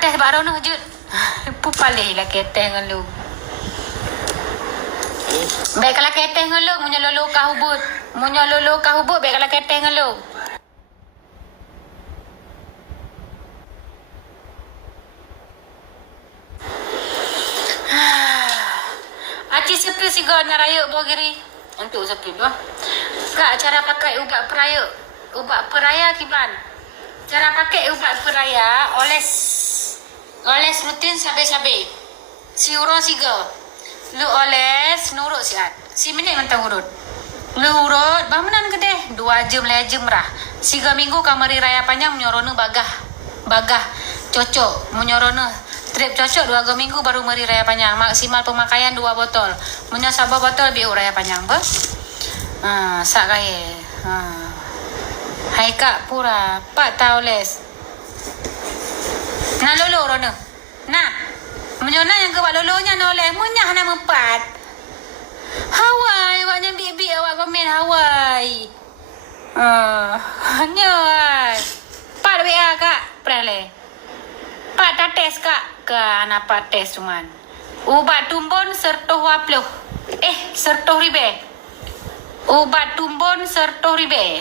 teh baru noh jut. Pupalih lah keteh dengan lu. Baik kalau keteh dengan lu, munyo lolo kah hubut. Munyo lolo kah hubut, baik kalau keteh dengan lu. Aci sepi si gona raya bogiri. Untuk sepi bah. Kak cara pakai ubat peraya. Ubat peraya kiban. Cara pakai ubat peraya oles rutin sabe-sabe. Si urut siga. Lu oles nurut siat. Si minit mentang urut. Lu urut bamenan kedeh 2 jam le jam rah. 3 minggu kamari raya panjang menyorona bagah cocok menyorona trip cocok 2 minggu baru mari raya panjang. Maksimal pemakaian 2 botol. Munya sabar botol biu raya panjang be. Sak kaya. Hai kak pura, pak taules. Nah lolo rona. Nah, menyona yang kebak lolonya noleh, munyah nama 4. Hawaii, awaknya bibi awak komen Hawaii. Nyai. Pak WA kak, prele. Pak tak tes kak, kan apa tes cuman. Ubat tumbon sertoh waploh. Sertoh ribe. Ubat tumbon sertoh ribe.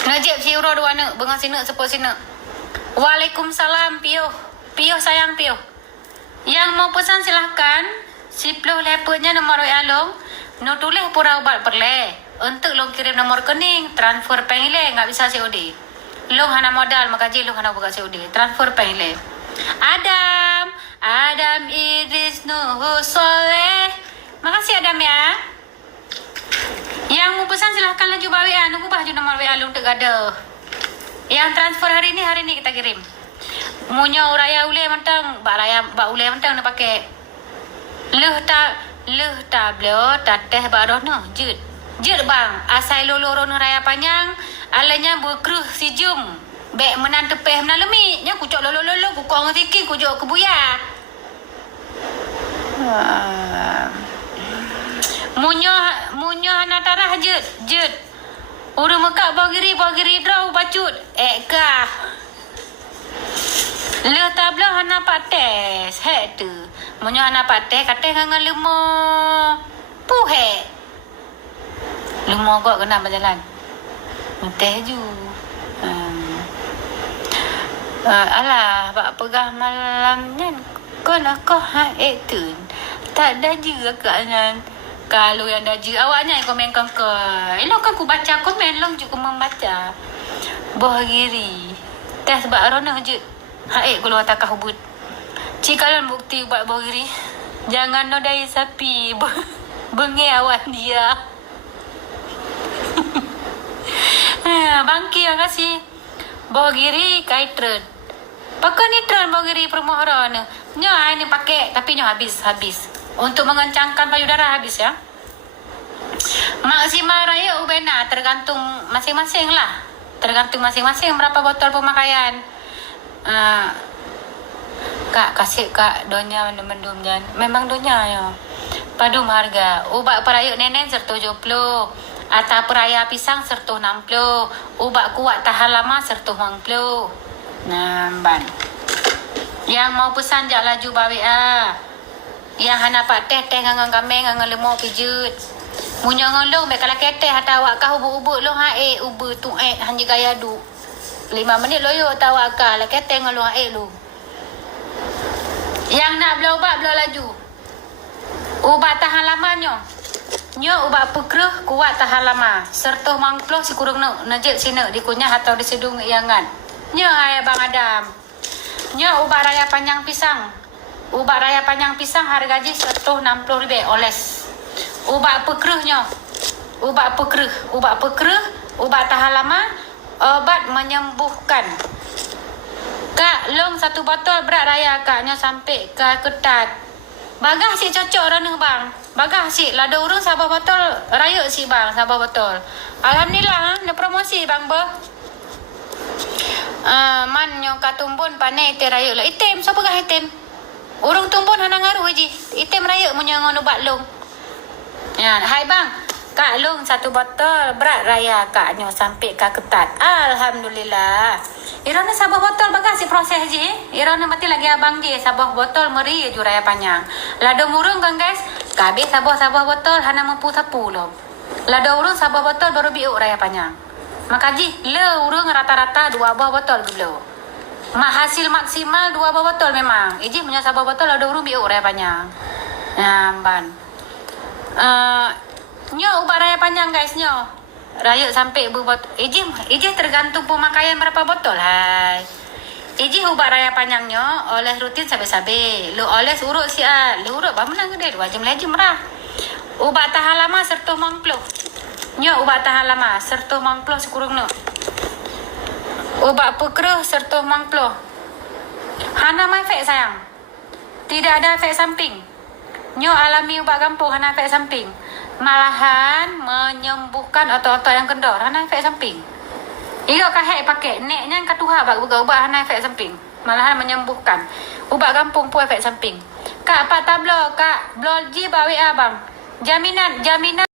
Najib si uro dua nak, bengang sini sepuluh sini. Waalaikumsalam Pio. Pio sayang Pio. Yang mau pesan silahkan. Si Pio lepetnya nomor WA long. No tulis pura ubat perle. Untuk long kirim nomor rekening, transfer pengile, enggak bisa COD. Long hana modal, makaji long hana buka COD. Transfer pengile. Adam Idris Nuhu Soleh. Makasih Adam ya. Yang mau pesan silahkan laju bawa WA. Nunggu baju nomor WA long tak ada. Yang transfer hari ni kita kirim. Munyo raya ule mantang, bak ule mantang nak pakai. Leh ta blo tateh baroh no jut. Jut bang, asai lolo raya panjang, alanya berkeruh si jum. Bek menan tepeh menan lemik. Nya kucok lolo ku kong sikit kucok kebuya. Munyo hana tarah jut. Urung mekak bogiri draw bacut. Kah. Le tablo hana pates. Tu. Munyo hana pates kateh ngan lemo. Puhe. Lemo kok kena berjalan. Teh ju. Alah, bak pegah malamnya kau nak kau tu. Tak ada juga kaknya. Kalau yang dah je awaknya yang komen ke. Elok kan aku baca komen long juga membaca. Bohgiri. Tes sebab rona je. Kalau tak hubut. Cikalan bukti buat bohgiri. Jangan nodai sapi. Bengi awan dia. Bangki yang kasih. Bohgiri kaitren. Pakai nitron bohgiri permohoran. Nyo ini pakai tapi nyo habis. Untuk mengencangkan payudara habis ya. Maksimal raya ubena tergantung masing-masing lah. Tergantung masing-masing berapa botol pemakaian. Kak kasih kak donya mendum jan. Memang donya ya. Padum harga. Ubat perayuk nenek serta 70. Atau peraya pisang serta 60. Ubat kuat tahan lama serta 90. Ban. Yang mau pesan jak laju bawa. Yang hana pak teh ngangang kambing ngangang lemau pijut. Munyo ngolong mek kala keteh atau awak kah ubuk-ubuk long ubu tu hanya gaya du. 5 minit loyo atau awak kah la keteh ngolong lu. Yang nak bela ubat bela laju. Ubat tahan lama nyo ubat pekruh kuat tahan lama. Serta mangkloh si kurung najik sini dikunyah atau disedung iangan. Nyo hai Bang Adam. Nyo ubat raya panjang pisang. Ubat raya panjang pisang harga je 160 ribu oles. Ubat pekruhnya. Ubat pekruh, ubat tahan lama, obat menyembuhkan. Kak, long 1 botol berat raya kaknya sampai ke ketat. Bagah si cocok orang bang. Bagah si lada urung sabar botol raya si bang, sabar botol. Alhamdulillah, na promosi bang bo. Man nyong katumbun panai te raya lah. Item, siapa gah item? Urung tumbun hana ngaruh je. Item raya punya ngono ubat long. Ya, hai bang. Kak long 1 botol berat raya kaknya sampai ke ketat. Alhamdulillah. Irona sabah botol bagas si proses je. Irona mati lagi abang je sabah botol meri je raya panjang. Lado murung kan guys. Kabeh sabah botol hana mampu sapu lo. Lado urung sabah botol baru biuk raya panjang. Makaji le urung rata-rata 2 buah botol geblo. Hasil maksimal 2 buah botol memang. Iji punya sabah botol lado urung biuk raya panjang. Ban. Nyo ubat raya panjang guys nyo. Raya sampai berbotol. Iji tergantung pemakaian berapa botol. Hai. Iji ubat raya panjangnya oleh rutin sabe-sabe. Lu oleh urut siat. Lu urut bamenang gede 2 jam lagi merah. Ubat tahan lama serta mangplo. Nyo ubat tahan lama serta mangplo sekurang no. Ubat pekeruh serta mangplo. Hana mai efek sayang. Tidak ada efek samping. Nyo alami ubat gampung hana efek samping. Malahan menyembuhkan otot-otot yang kendor hana efek samping. Iyo kahek pakai neknya katuha bak ubat hana efek samping. Malahan menyembuhkan. Ubat gampung pun efek samping. Kak Pak Tablo, Kak Blolji bawa abang. Jaminan